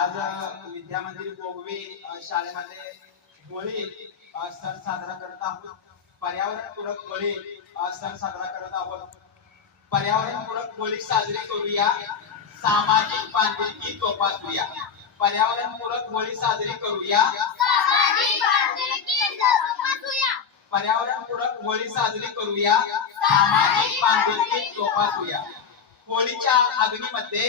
आज विद्या मंदिर गोगवे शाळेमध्ये गोळे सण साजरा करत आहोत पर्यावरणपूरक गोळे सण साजरा करत आहोत पर्यावरणपूरक गोळी साजरी करूया सामाजिक बांधिलकी जोपासूया पर्यावरणपूरक होळी साजरी करूया पर्यावरणपूरक होळी साजरी करूया सामाजिक बांधिलकी जोपासूया होळीच्या अग्नीमध्ये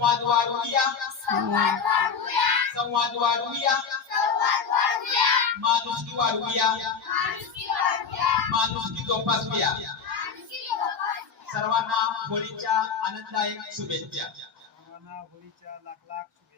संवाद वाढवूया संवाद वाढवूया माणुसकी वाढवूया तोपास जोपासूया सर्वांना होळीच्या आनंददायक शुभेच्छा सर्वांना होळीच्या लाख लाख